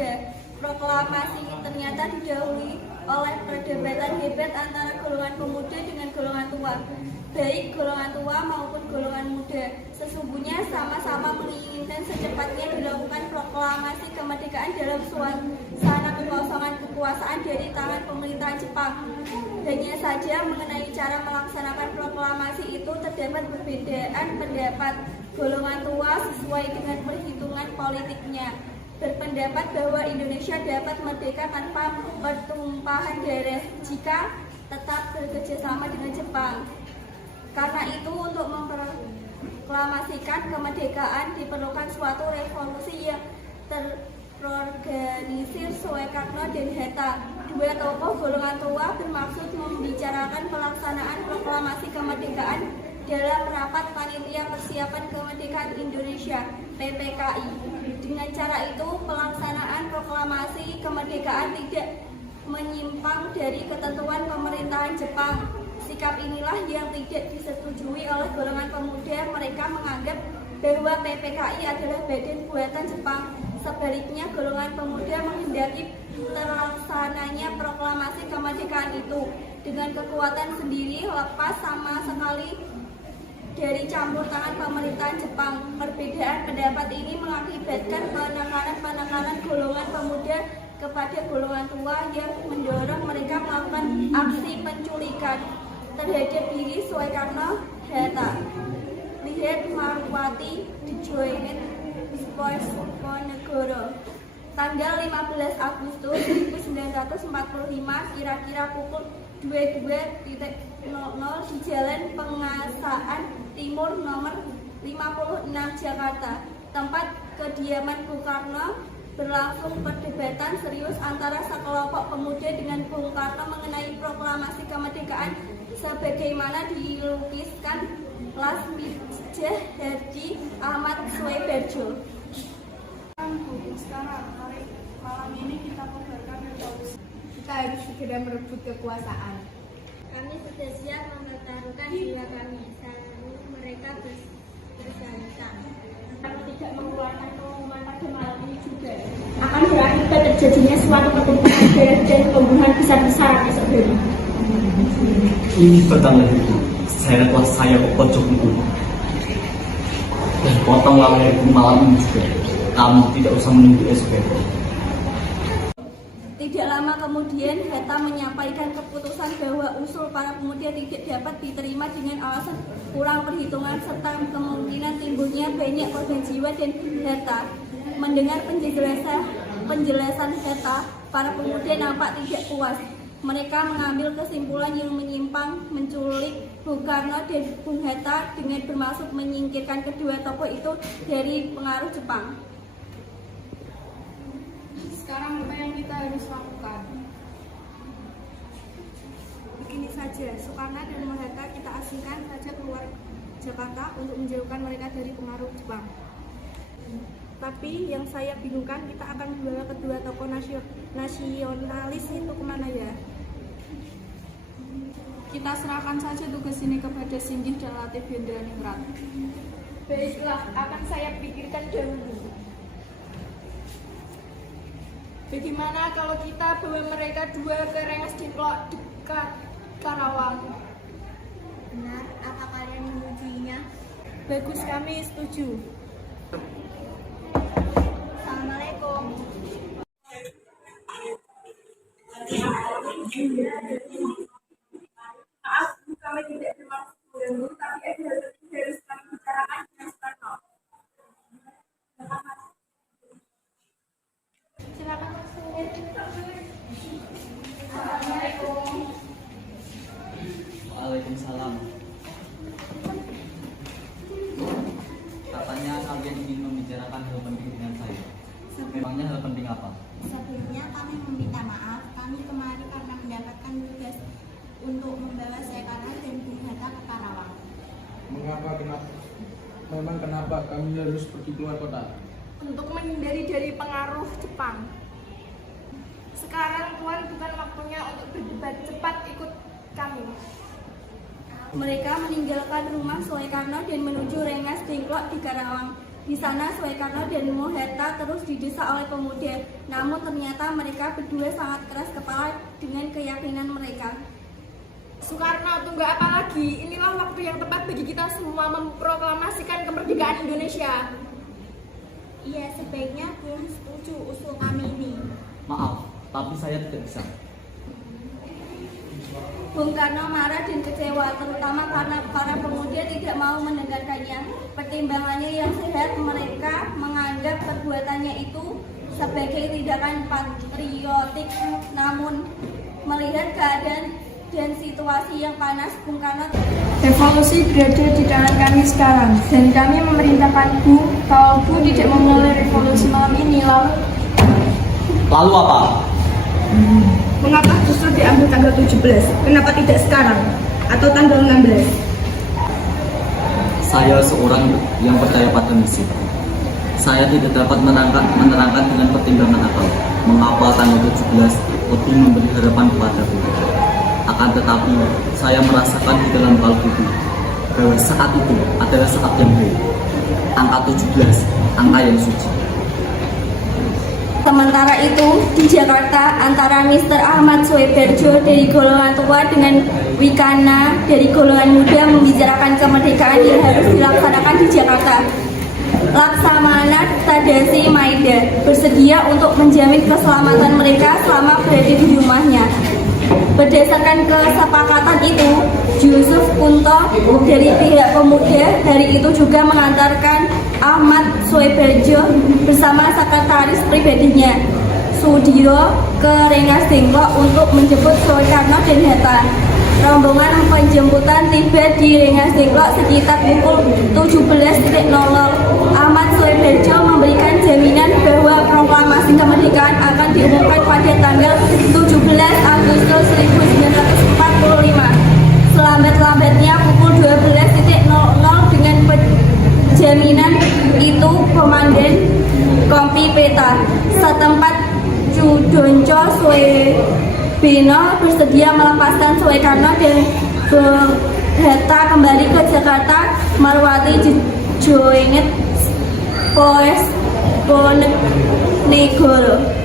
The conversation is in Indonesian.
Pemuda. Proklamasi ternyata didahului oleh perdebatan hebat antara golongan pemuda dengan golongan tua, baik golongan tua maupun golongan muda. Sesungguhnya sama-sama menginginkan secepatnya dilakukan proklamasi kemerdekaan dalam suasana kekosongan kekuasaan dari tangan pemerintahan Jepang. Hanya saja mengenai cara melaksanakan proklamasi itu terdapat perbedaan pendapat. Golongan tua sesuai dengan perhitungan politiknya berpendapat bahwa Indonesia dapat merdeka tanpa pertumpahan darah jika tetap bekerjasama dengan Jepang. Karena itu, untuk memproklamasikan kemerdekaan diperlukan suatu revolusi yang terorganisir Soekarno dan Hatta. Dua tokoh golongan tua bermaksud membicarakan pelaksanaan proklamasi kemerdekaan dalam rapat panitia persiapan kemerdekaan Indonesia (PPKI). Dengan cara itu, pelaksanaan proklamasi kemerdekaan tidak menyimpang dari ketentuan pemerintahan Jepang. Sikap inilah yang tidak disetujui oleh golongan pemuda. Mereka menganggap bahwa PPKI adalah badan buatan Jepang. Sebaliknya, golongan pemuda menghendaki terlaksananya proklamasi kemerdekaan itu dengan kekuatan sendiri, lepas sama sekali dari campur tangan pemerintahan Jepang. Perbedaan pendapat ini mengakibatkan penekanan golongan pemuda kepada golongan tua yang mendorong mereka melakukan aksi penculikan terhadap diri Soekarno Hatta. Lihat Marwati The Joint Voice Ponegoro. Tanggal 15 Agustus 1945, kira-kira pukul 22.00 di Jalan Pengasaan Timur nomor 56 Jakarta, tempat kediaman Bung Karno, berlangsung perdebatan serius antara sekelompok pemuda dengan Bung Karno mengenai proklamasi kemerdekaan sebagaimana dilukiskan Lasmijah Hadi Ahmad Soebarjo. Sekarang malam ini kita bubarkan revolusi. Kita harus segera merebut kekuasaan. Kami sudah siap mempertaruhkan jiwa kami, mereka bersalita. Kami tidak mengeluarkan pengumuman pada malam ini juga Akan berakibat terjadinya suatu pertumpahan darah dan pembunuhan besar-besaran esok hari. Ini petang itu, seretlah saya ke pojok itu dan potonglah leherku malam ini juga. Kamu tidak usah menunggu esok hari. Tidak lama kemudian, Hatta menyampaikan keputusan bahwa usul para pemuda tidak dapat diterima dengan alasan kurang perhitungan serta kemungkinan timbulnya banyak korban jiwa. Dan Hatta mendengar penjelasan Hatta, para pemuda nampak tidak puas. Mereka mengambil kesimpulan yang menyimpang, menculik Bung Karno dan Bung Hatta dengan bermaksud menyingkirkan kedua tokoh itu dari pengaruh Jepang. Sekarang apa yang kita harus lakukan? Begini saja, Soekarno dan Hatta kita asingkan saja keluar Jakarta untuk menjauhkan mereka dari pengaruh Jepang. Tapi yang saya bingungkan, kita akan membawa kedua tokoh nasionalis itu kemana ya? Kita serahkan saja tugas ini kepada Singgih dan Latif Hendraningrat. Baiklah, akan saya pikirkan dahulu. Bagaimana kalau kita bawa mereka dua ke Rengas Dengklok dekat Karawang? Benar, apa kalian menyetujuinya? Bagus, kami setuju. Assalamualaikum. Maaf, kami tidak bermaksud mengganggu, tapi ada hal yang harus kami bicarakan dengan Soekarno. Silakan. Assalamualaikum. Waalaikumsalam. Katanya kalian ingin membicarakan hal penting dengan saya. Memangnya hal penting apa? Sebelumnya kami meminta maaf, kami kemari karena mendapatkan tugas untuk membawa Soekarno dan Bung Hatta ke Karawang. Memang kenapa kami harus pergi keluar kota? Untuk menghindari dari pengaruh Jepang. Sekarang Tuan bukan waktunya untuk berdebat, cepat ikut kami. Mereka meninggalkan rumah Soekarno dan menuju Rengas Dengklok di Karawang. Di sana Soekarno dan Bung Hatta terus didesak oleh pemuda, namun ternyata mereka berdua sangat keras kepala dengan keyakinan mereka. Soekarno, tunggu apa lagi? Inilah waktu yang tepat bagi kita semua memproklamasikan kemerdekaan Indonesia. Iya, sebaiknya belum setuju usul kami ini. Maaf, tapi saya tidak bisa. Bung Karno marah dan kecewa, terutama karena para pemuda tidak mau mendengarkannya. Pertimbangannya yang sehat, mereka menganggap perbuatannya itu sebagai tindakan patriotik. Namun, melihat keadaan dan situasi yang panas, Bung Karno Revolusi berada di tangan kami sekarang, dan kami memerintahkan Bu, kalau Bu tidak memulai revolusi malam ini, Lalu apa? mengapa justru diambil tanggal 17? Kenapa tidak sekarang? Atau tanggal 16? Saya seorang yang percaya pada misi. Saya tidak dapat menerangkan dengan pertimbangan akal mengapa tanggal 17 lebih memberi harapan kepadaku. Akan tetapi, saya merasakan di dalam kalbuku bahwa saat itu adalah saat yang baik. Angka 17, angka yang suci. Sementara itu, di Jakarta, antara Mr. Ahmad Soeberjo dari golongan tua dengan Wikana dari golongan muda membicarakan kemerdekaan yang harus dilaksanakan di Jakarta. Laksamana Tadasi Maida bersedia untuk menjamin keselamatan mereka selama berada di rumahnya. Berdasarkan kesepakatan itu, Yusuf Kunto dari pihak pemuda hari itu juga mengantarkan Ahmad Soeberjo bersama sekretaris pribadinya Sudiro ke Rengas Dengklok untuk menjemput Soekarno dan Hatta. Rombongan penjemputan tiba di Rengas Dengklok sekitar pukul 17.00. Ahmad Soeberjo memberikan jaminan bahwa proklamasi kemerdekaan akan diumumkan pada tanggal 17 Agustus 1945. Selambat-lambatnya pukul 12.00 dengan jaminan itu Komandan Kompi Peta setempat Cudonco Suebino bersedia melepaskan Soekarno dan Bung Hatta kembali ke Jakarta. Marwati Joinget Poes Ponegoro.